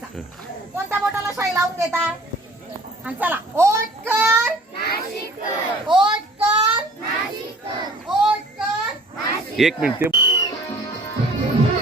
कोणत्या बोटाला शाई लावून देता आणि चला ओट कर ओट कर ओट कर एक मिनिट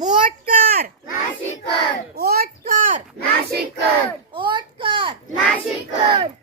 वोट कर नाशिक कर वोट कर नाशिक कर वोट कर नाशिक कर